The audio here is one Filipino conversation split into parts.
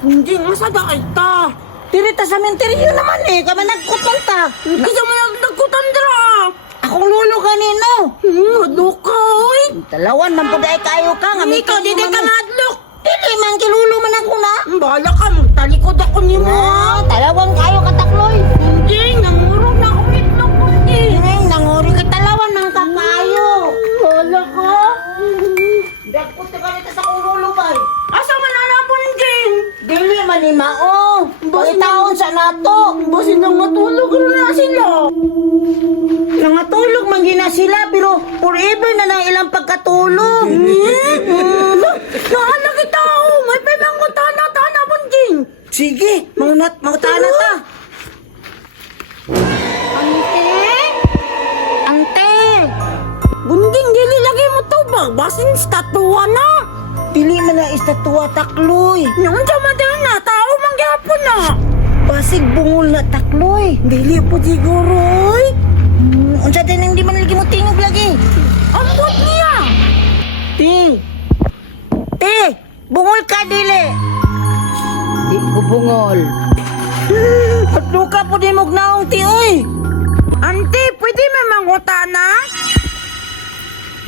Hindi, masada kay ta. Tirita sa menteryo naman eh, kama nagkutang ta. Hindi ka mo nagkutandra. Akong lulo kanino. Hadlok ka, oy. Talawan man po dahil kayo ka. Hindi ka, di ka madlok. Dili man kilulo man ako na. Bahala ka, magtalikod ako ni mo. Talawan kayo katakloy. Hindi, nangurog na ako itlog, hindi. Nanguri ka talawan ng kakayo. Bahala ka. Dagkot ka ganito sa kululo ba? Asa man nanapon, Jing? Dili man ni mao. Pagitaon sa nato. Basi nang matulog na sila. Nangatulog man gina sila pero forever na lang ilang pagkatulog. Naala kita, oh. May pemang matana-tana, Bunjing. Sige, mautana ta. Ante? Ante, Bunjing, dili lagi mo to ba? Basin statua na. dili man na istatwa takloy. Yung samadal na, tao mangyapon na. Basig bungol na takloy. Dili po siguro, oy. Unsa din hindi man lagi mo tingog lagi. Ambot niya. Ti, bungol ka dili. Di ko bungol. Hadlo ka po di mugnaong ti oy. Ante, pwede may mangutana?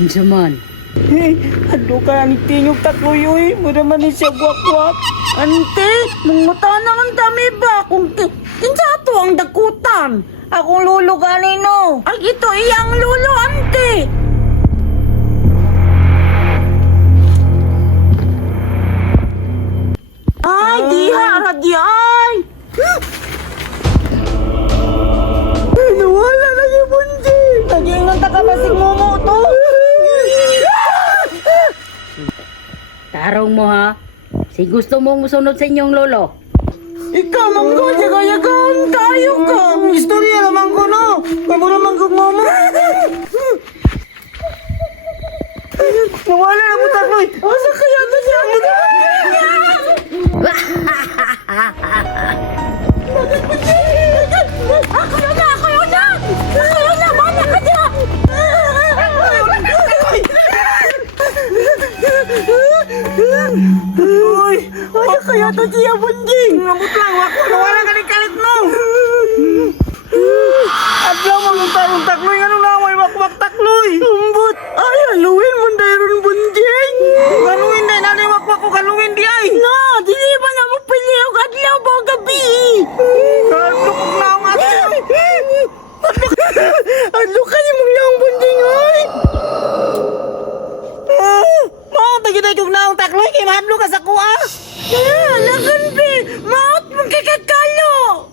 Unsa man? Hadlo ka ni tingog takloy, oy. Mura man ni siya guwak-guwak. Ante, mangutana ang dami ba? Kung kinsa ato ang dakutan? Akong lulo kanino. Ay, ito iyang lulo, ante. Ay, diha, radya, ay. Nawala na yung bundi. Nagingon ta ka basig mumo to. Tarong mo ha. Si gusto mong musunod sa inyong lolo. Ikaw, manggo, yaga-yagaan tayo ka. Istorya naman ko, no? Kamu naman ko, mama. Nawala na mo, Takloy. Asa kaya ito siya? Ako na na! Ako yun na! Ako yun na! Mana ka niya! Uy! Ano kaya ito siya, Bunjing? Ngamot lang, wako. Nawala ka ni kalit mo. Adlaw mo ng tarong takloy. Ano na may wakwak takloy? Umbot. Ay, haluin mo dahil Bunjing. Kaluin dahil nanay wakwak ko. Kaluin di ay. No, dili ba na mo pili o adlaw ba o gabi? Adlok na ang atin. Adlok ka niyo mong naong Bunjing, ay. Mau tagi-tagi kong naong takloy. Kaya mahadlo ka sa kuha. Lagan, be. Maot mong kakakalo.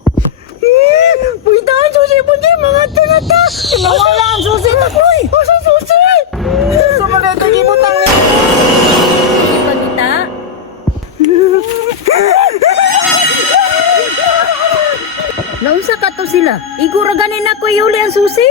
Puwitaan, susi po niya. Mga tunata. Nawala ang susi takloy. Asa susi? Sumaday ito gibutang niya. Di ba kita? Naunsa ka to sila? Igura ganin ako iuli ang susi?